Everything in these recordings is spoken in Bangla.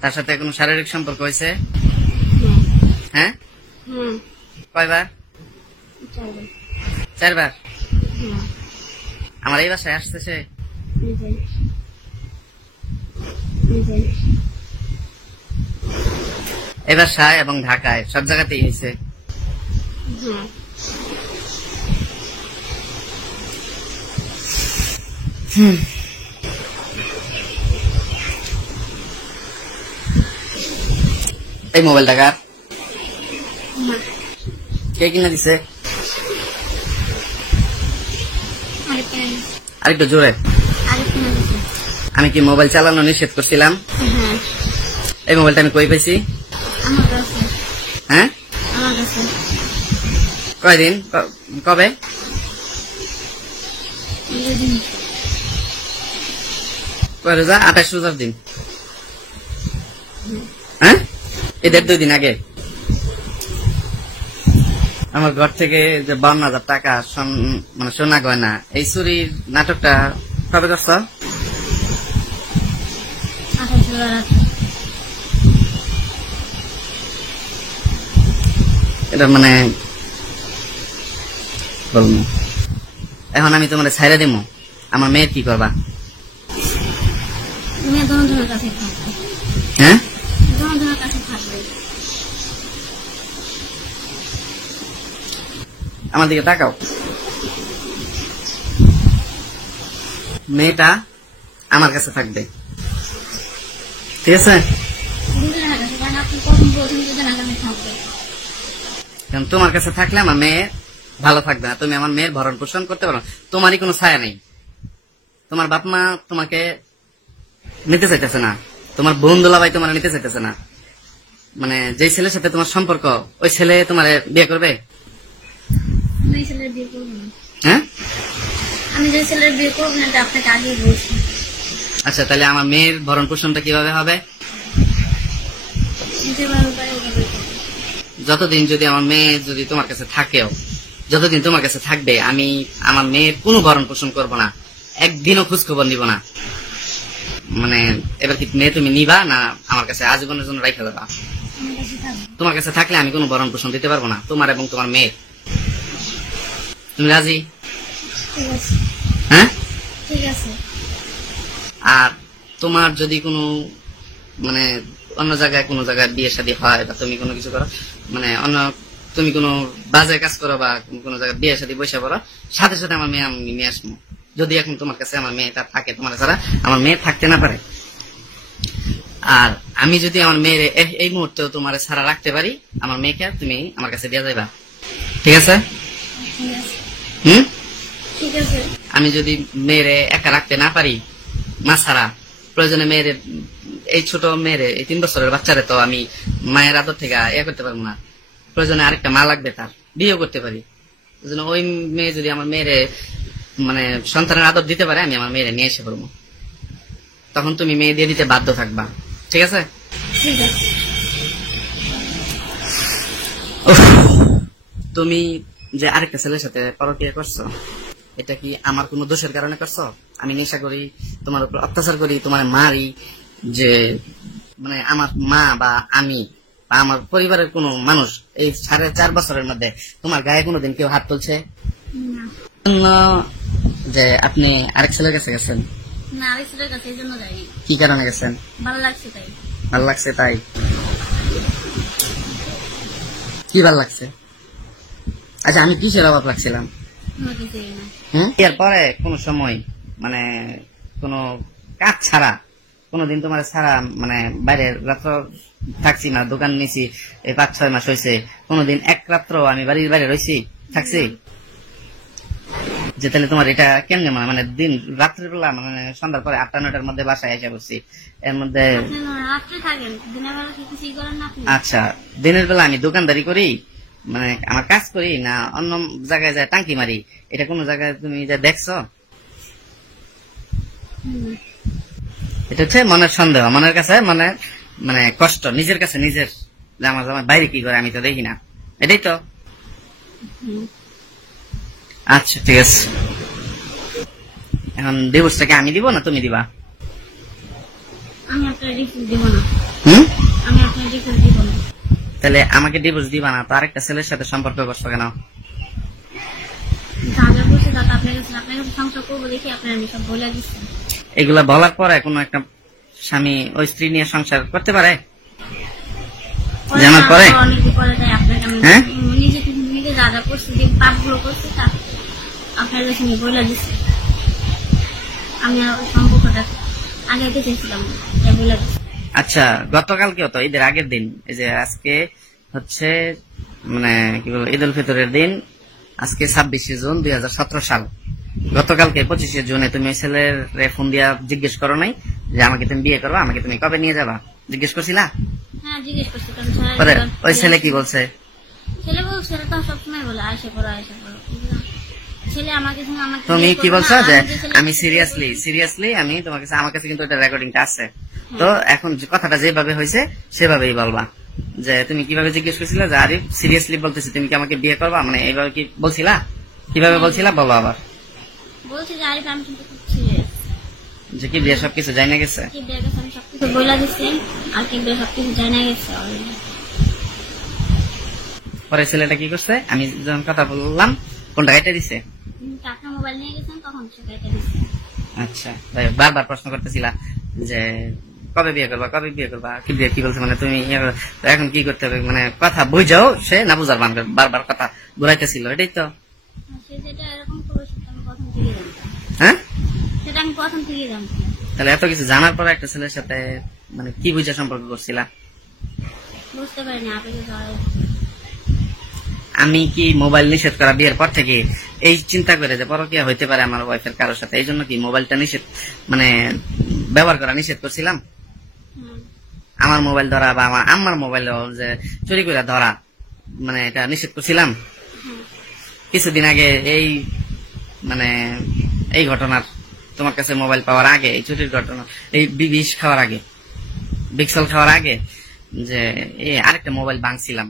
তার সাথে কোনো শারীরিক সম্পর্ক হয়েছে? হ্যাঁ, কয়বার? 4 বার। আমার এই বাসায় আসতেছে? এই বাসায় এবং ঢাকায় সব জায়গাতেই হয়েছে? এই মোবাইলটা কার? কে কিনা দিছে? আরেকটু জোরে। আমি কি মোবাইল চালানো নিষেধ করছিলাম? এই মোবাইলটা আমি কই পেয়েছি? হ্যাঁ, কয়দিন? কবে? কয় রোজা? 28 রোজার দিন। হ্যাঁ, এদের 2 দিন আগে আমার ঘর থেকে যে 52,000 টাকা মানে সোনা গয়না, এই চুরির নাটকটা কবে করছ? এটা মানে বলবো এখন আমি তোমার ছাইরা দিব, আমার মেয়ের কি করবা? হ্যাঁ, আমার দিকে তাকাও। মেয়েটা আমার কাছে থাকবে, ঠিক আছে? তোমার কাছে থাকলে আমার মেয়ে ভালো থাকবে না, তুমি আমার মেয়ের ভরণ পোষণ করতে পারো, তোমারই কোনো ছায়া নেই। তোমার বাপ মা তোমাকে নিতে চাইতেছে না, তোমার বোন দুলাভাই তোমার নিতে চাইতেছে না। মানে যে ছেলের সাথে তোমার সম্পর্ক, ওই ছেলে তোমার বিয়ে করবে? হ্যাঁ, আমি যে ছেলের বিয়ে করবো না আপনাকে আগে বলছি। আচ্ছা, তাহলে আমার মেয়ের ভরণ পোষণটা কিভাবে হবে? যতদিন যদি আমার মেয়ে যদি তোমার কাছে থাকেও, যতদিন তোমার কাছে থাকবে, আমি আমার মেয়ের কোনো ভরণ পোষণ করবো না, একদিনও খোঁজ খবর নিব না। মানে এবার কি মেয়ে তুমি নিবা না আমার কাছে আজীবনের জন্য রাখা দেবা? তোমার কাছে থাকলে আমি কোনো ভরণ পোষণ দিতে পারবো না, তোমার এবং তোমার মেয়ের। তুমি রাজি? হ্যাঁ, ঠিক আছে। আর তোমার যদি কোনো মানে অন্য জায়গায় কোনো জায়গায় বিয়ে শাদী হয় বা তুমি কোনো কিছু করো, মানে অন্য তুমি কোনো বাজে কাজ করো বা কোনো জায়গায় বিয়ে শাদী বসে পড়ো, সাথে সাথে আমার মেয়ে আমি নিয়ে আসবো। যদি এখন তোমার কাছে আমার মেয়েটা থাকে, তোমার ছাড়া আমার মেয়ে থাকতে না পারে। আর আমি যদি আমার মেয়ের এই মুহূর্তেও তোমার ছাড়া রাখতে পারি, আমার মেয়েকে তুমি আমার কাছে দিয়ে যাইবা, ঠিক আছে? ঠিক আছে। আমি যদি মেয়েরে একা রাখতে না পারি, মা ছাড়া, প্রয়োজনে মেয়েরে, এই ছোট মেয়েরে, এই 3 বছরের বাচ্চারে তো আমি মায়ের আদর থেকে করতে পারবো না, প্রয়োজনে আরেকটা মা লাগবে, তার বিয়েও করতে পারি। ওই মেয়ে যদি আমার মেয়েরে মানে সন্তানের আদর দিতে পারে, আমি আমার মেয়েরে নিয়ে এসে পড়বো, তখন তুমি মেয়ে দিয়ে দিতে বাধ্য থাকবা, ঠিক আছে? তুমি যে আরেকটা ছেলের সাথে পরকীয়া করছো, এটা কি আমার কোনো দোষের কারণে করছো? আমি নেশা করি, তোমার উপর অত্যাচার করি, তোমার মারি, যে মানে আমার মা বা আমি বা আমার পরিবারের কোন মানুষ এই 4.5 বছরের মধ্যে তোমার গায়ে কোনোদিন কেউ হাত তুলছে? যে আপনি আরেক ছেলের কাছে গেছেন? না, আরেক ছেলের কাছে এই জন্য যাইনি। কি কারণে গেছেন? ভালো লাগছে তাই। ভালো লাগছে তাই? কি ভালো লাগছে? আচ্ছা, আমি কিসের অভাব লাগছিলাম? এরপরে কোন সময় মানে কোন কাজ ছাড়া কোনদিন তোমার ছাড়া মানে বাইরে রাত্র থাকছি না, দোকান নিছি, এই 5-6 মাস হয়েছে, কোনদিন এক রাত্র আমি বাড়ির বাইরে রয়েছি থাকছি? যে তাহলে তোমার এটা কেমনে মানে দিন রাত্রের বেলা মানে সন্ধ্যার পরে 8টা-9টার মধ্যে বাসায় এসে বসছি, এর মধ্যে আচ্ছা দিনের বেলা আমি দোকানদারি করি, মানে আমার কাজ করি না অন্য জায়গায় যায় টাঙ্কি মারি, এটা কোন জায়গায় তুমি যা দেখছো? এটা হচ্ছে মনের সন্দেহ, মনের কাছে মনের মানে কষ্ট, নিজের কাছে নিজের, যে আমার বাইরে কি করে আমি তো দেখি না, এটাই তো। আচ্ছা ঠিক আছে, এখন ডিভোর্সটাকে আমি দিব না তুমি দিবা? আমি আপনার রিপোর্ট দিব না, হুম? আমি আপনার রিপোর্ট দিব না। তাহলে আমাকে ডিভোর্স দিবা না, তো আরেকটা ছেলের সাথে সম্পর্ক করছো কেন? যা যা বলছে তা তো আপনার কাছে সংসার করবো দেখি আপনার আমি সব বলে দিচ্ছেন। এগুলা বলার পরে কোনো একটা স্বামী ওই স্ত্রী নিয়ে সংসার করতে পারে? জানার পরে? অনেকে করে তাই আপনাকে আমি হ্যাঁ? নিজে যা যা করছি, যে পাপগুলো করছি তা আপনার কাছে আমি বলে দিচ্ছি। আমি আর ওই সম্পর্কটা আগে চেয়েছিলাম না, তাই বলে দিচ্ছি। আচ্ছা, গতকালকে তো ঈদের আগের দিন, এই যে আজকে হচ্ছে মানে কি বলবো ঈদ উল ফিতরের দিন, আজকে 26শে জুন 2017 সাল। গতকালকে 25শে জুনে তুমি ওই ছেলের ফোন দিয়া জিজ্ঞেস করো নাই যে আমাকে তুমি বিয়ে করবা, আমাকে তুমি কবে নিয়ে যাবা? জিজ্ঞেস করছিলা? হ্যাঁ, জিজ্ঞেস করছি। কারণ পরে ওই ছেলে কি বলছে? ছেলে তো সবসময় বলে আয়সা করো, আয়সা করো। ছেলে আমাকে তুমি কি বলছো যে আমি সিরিয়াসলি সিরিয়াসলি আমি তোমার কাছে, আমার কাছে কিন্তু ওটা রেকর্ডিংটা আছে। তো এখন যে কথাটা যেভাবে হয়েছে সেভাবেই বলবা, যে তুমি কিভাবে জিজ্ঞেস করছিলা যে আরিফ সিরিয়াসলি বলতেছি তুমি কি আমাকে বিয়ে করবা, মানে এইভাবে কি বলছিলা? কিভাবে বলছিলা বলো আবার। বলছি যে আরিফ আমি কিন্তু খুব সিরিয়াস, যে কি বিয়ে সবকিছু জানা গেছে? কি বিয়ে গেছে আমি সবকিছু বলে দিচ্ছি, আর কি বিয়ে সবকিছু জানা গেছে already। পরে ছেলেটা কি করছে? আমি যখন কথা বললাম কোনটা গাইতে দিছে? টাকা মোবাইল নিয়ে গেছেন তখন সে কেটে দিচ্ছে। আচ্ছা, তাই বারবার প্রশ্ন করতেছিলা যে কবে বিয়ে করবা, কবে বিয়ে করবা, কি বিয়ে কি বলছে, মানে তুমি তো এখন কি করতে হবে, মানে কথা বুঝাও সে না বুঝার মান করে বারবার কথা ঘুরাইতেছিল, এটাই তো। সে যেটা এরকম করবে সেটা আমি প্রথম থেকেই জানতাম, হ্যাঁ, সেটা আমি প্রথম থেকেই জানতাম। তাহলে এত কিছু জানার পরে একটা ছেলের সাথে মানে কি বুঝে সম্পর্ক করছিলা? বুঝতে পারিনি আপনি জ্বরে। আমি কি মোবাইল নিষেধ করা বিয়ের পর থেকে এই চিন্তা করে যে পরকীয়া হইতে পারে আমার ওয়াইফের কারোর সাথে, এই জন্য কি মোবাইলটা নিষেধ মানে ব্যবহার করা নিষেধ করছিলাম? আমার মোবাইল ধরা বা আমার আম্মার মোবাইল যে চুরি করে ধরা, মানে এটা নিষেধ করছিলাম। কিছুদিন আগে এই মানে এই ঘটনার তোমার কাছে মোবাইল পাওয়ার আগে, এই চুরির ঘটনা, এই বিষ খাওয়ার আগে, বিক্সল খাওয়ার আগে, যে এই আরেকটা মোবাইল ভাঙছিলাম,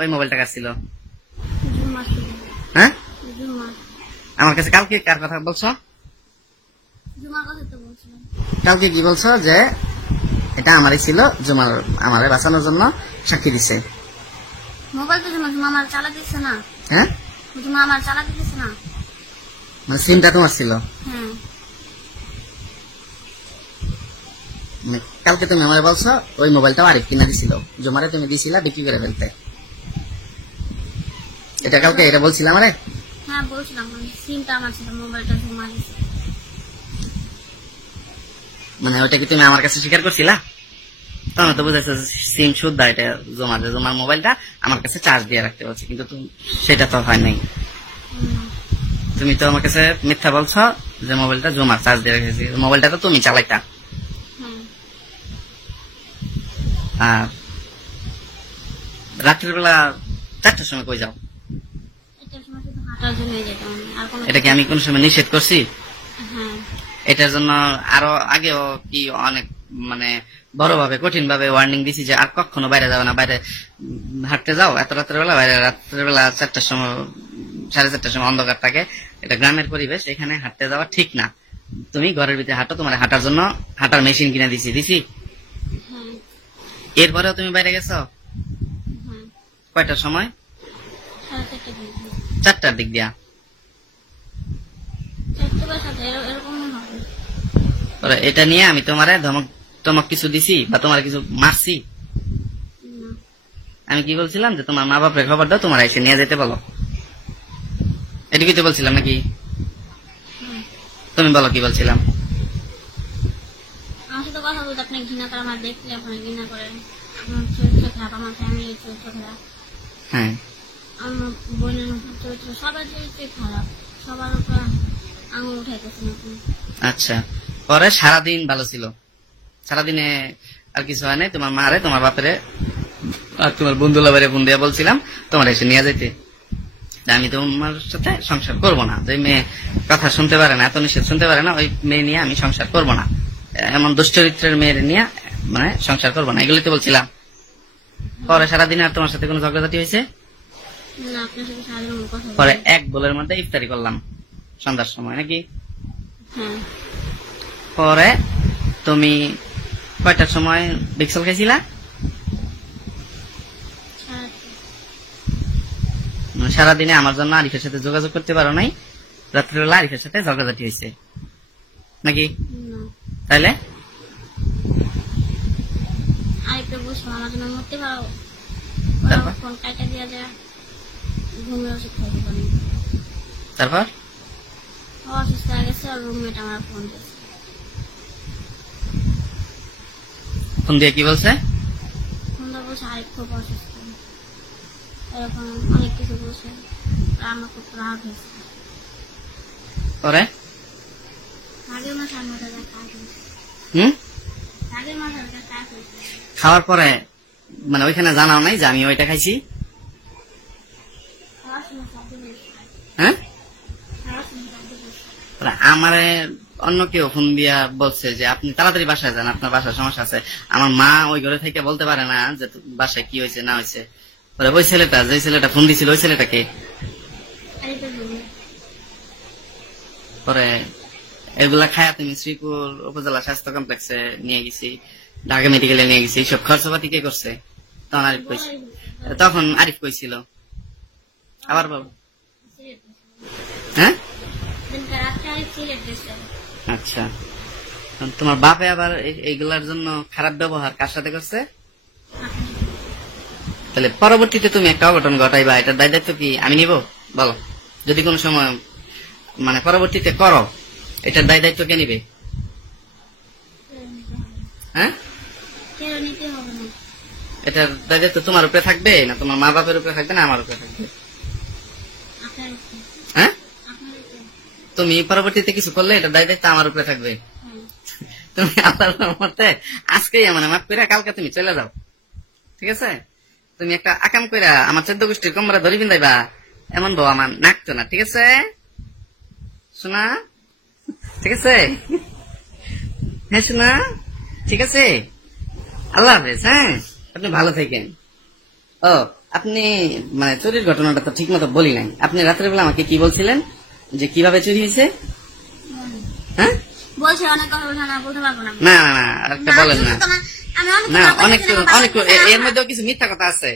ওই মোবাইলটা কার ছিল? হ্যাঁ, আমার কাছে কালকে কার কথা বলছো? কালকে কি বলছো যে এটা আমারই ছিল, জুমার আমারে বাঁচানোর জন্য সাক্ষী দিছে। মোবাইল তো জুমা আমার চালা দিচ্ছে না। হ্যাঁ, জুমা আমার চালা দিচ্ছে না। মানে সিমটা তোমার ছিল? হ্যাঁ, মানে কালকে তুমি আমারে বলছো ওই মোবাইলটাও আরেক কিনা দিছিল, জুমারে তুমি দিছিলা বিক্রি করে ফেলতে, এটা কালকে এটা বলছিলাম আমারে? হ্যাঁ বলছিলাম, সিমটা আমার ছিল, মোবাইলটা জুমা দিচ্ছে। মানে ওটা কি তুমি আমার কাছে স্বীকার করছিলা? তখন তো বুঝাইছো সিম শুদ্ধ, এটা জমা, যে জমার মোবাইলটা আমার কাছে চার্জ দিয়ে রাখতে বলছে, কিন্তু সেটা তো হয় নাই। তুমি তো আমার কাছে মিথ্যা বলছো যে মোবাইলটা জমার চার্জ দিয়ে রেখেছি, মোবাইলটা তো তুমি চালাইতা। আর রাত্রের বেলা 4টার সময় কই যাও? এটার সময় শুধু হাঁটার জন্য যেতাম, আর কোনো। এটা কি আমি কোন সময় নিষেধ করছি? হ্যাঁ, এটার জন্য আরো আগেও কি অনেক মানে বড় ভাবে কঠিন ভাবে ওয়ার্নিং দিছি যে আর কখনো বাইরে যাও না, বাইরে হাঁটতে যাও এত রাত্রের বেলা, বাইরে রাত্রের বেলা 4টার সময় 4:30টার সময় অন্ধকার থাকে, এটা গ্রামের পরিবেশ, এখানে হাঁটতে যাওয়া ঠিক না, তুমি ঘরের ভিতরে হাঁটো, তোমার হাঁটার জন্য হাঁটার মেশিন কিনে দিছি। হ্যাঁ, এরপরেও তুমি বাইরে গেছো হ্যাঁ, কয়টার সময়? 4:30 দিন। 4টার দিক দিয়া। 4টে বা 7 এরকমই হবে। পরে এটা নিয়ে আমি তোমারে ধমক কিছু দিছি বা তোমার কিছু মারছি? না, আমি কি বলছিলাম যে তোমার মা বাপের খবর দাও, তোমার এসে নিয়ে যেতে বলো, এটুকুই তো বলছিলাম নাকি? তুমি বলো কি বলছিলাম? আমার সাথে কথা বলতে আপনি ঘৃণা করেন, আমার দেখলে আপনি ঘৃণা করেন, আপনার চরিত্র খারাপ, আমার ফ্যামিলির চরিত্র খারাপ, হ্যাঁ, আমার বোনের চরিত্র, সবার চরিত্রই খারাপ, সবার উপর আঙুল উঠাইতেছেন আপনি। আচ্ছা, পরে সারাদিন ভালো ছিল, সারাদিনে আর কিছু হয় নাই, তোমার মারে তোমার বাপেরে আর তোমার বন্ধুলা বাইরে বন্ধুয়া বলছিলাম তোমার এসে নিয়ে যেতে, আমি তোমার সাথে সংসার করবো না, যে মেয়ে কথা শুনতে পারে না, এত নিষেধ শুনতে পারে না, ওই মেয়ে নিয়ে আমি সংসার করবো না, এমন দুশ্চরিত্রের মেয়ের নিয়ে মানে সংসার করবো না, এগুলি তো বলছিলাম। পরে সারাদিন আর তোমার সাথে কোনো ঝগড়াঝাটি হয়েছে? না, আপনার সাথে সারাদিন কথা বলি। পরে এক বলের মধ্যে ইফতারি করলাম সন্ধ্যার সময় নাকি? হ্যাঁ, পরে তুমি কয়টার সময় বিক্সল খাইছিলা? সারাদিনে আমার জন্য আরিফের সাথে যোগাযোগ করতে পারো নাই, রাত্রিবেলা আরিফের সাথে ঝগড়াঝাটি হয়েছে নাকি? তাইলে আরেকটা বসো আমার জন্য মরতে পারো, তারপর? ফোন কাটা দিয়া যায়, ঘুমের ওষুধ খাইতে পারি। তারপর অসুস্থ হয়ে গেছে, আর রুমমেট আমার ফোন দিয়েছে, ফোন দিয়ে কি বলছে? ফোনটা বসে আরেক খুব অসুস্থ, এরকম অনেক কিছু বসে, আর আমার খুব রাগ হয়েছে। পরে আগের মাসে আমার দাদা কাজ হয়েছে, হুম আগের মাসে ওটা কাজ হয়েছে। খাওয়ার পরে মানে ওইখানে জানাও নাই যে আমি ওইটা খাইছি? খাওয়ার সময় শব্দ হয়েছে, হ্যাঁ, খাওয়ার সময় শব্দ হয়েছে। আমারে অন্য কেউ ফোন দিয়া বলছে যে আপনি তাড়াতাড়ি বাসায় যান, আপনার বাসায় সমস্যা আছে। আমার মা ওই ঘরে থেকে বলতে পারে না যে বাসায় কি হয়েছে না হয়েছে। পরে ওই ছেলেটা, যে ছেলেটা ফোন দিছিল, ওই ছেলেটাকে আরেকটা রুমমেট, পরে এগুলা খায়া তুমি শ্রীপুর উপজেলা স্বাস্থ্য কমপ্লেক্সে নিয়ে গেছি, ঢাকা মেডিকেলে নিয়ে গেছি। সব খরচপাতি কে করছে? তখন আরিফ কইছিল, তখন আরিফ কইছিল। আবার বল। হ্যাঁ, দিনটা রাত্রে আরেক সিলেট গেছে। আচ্ছা। তোমার বাপে আবার এইগুলার জন্য খারাপ ব্যবহার কার সাথে করছে? তাহলে পরবর্তীতে তুমি একটা অঘটন ঘটাইবা, এটার দায় দায়িত্ব কি আমি নিব? বলো, যদি কোনো সময় মানে পরবর্তীতে করো, এটার দায় দায়িত্ব কে নিবে? হ্যাঁ, কেউ নিতে হবে না, এটার দায় দায়িত্ব তোমার উপরে থাকবে না তোমার মা বাপের উপরে থাকবে না আমার উপরে থাকবে? আপনার উপরে, হ্যাঁ, আপনার উপরে। তুমি পরবর্তীতে কিছু করলে এটার দায় দায়িত্ব আমার উপরে থাকবে। হ্যাঁ। তুমি আল্লাহর রহমতে আজকেই মানে মাফ করে কালকে তুমি চলে যাও, ঠিক আছে? তুমি একটা আকাম কইরা আমার 14 গোষ্ঠীর কোমরে ধরি বিন্দাইবা, এমন বউ আমার নাকতো না, ঠিক আছে শোনা? ঠিক আছে? হ্যাঁ শোনা, ঠিক আছে? আল্লাহ হাফেজ। হ্যাঁ, আপনি ভালো থাকেন। ও, আপনি মানে চুরির ঘটনাটা তো ঠিক মতো বলি নাই। আপনি রাত্রেবেলা আমাকে কি বলছিলেন যে কিভাবে চুরি হয়েছে? হ্যাঁ, বলছে অনেক কথা বলছে, না বলতে পারবো না। না না না, আরেকটা বলেন না। আমি অনেক না, কথা অনেক বলেছিলাম, অনেক এর মধ্যেও কিছু মিথ্যা কথা আছে।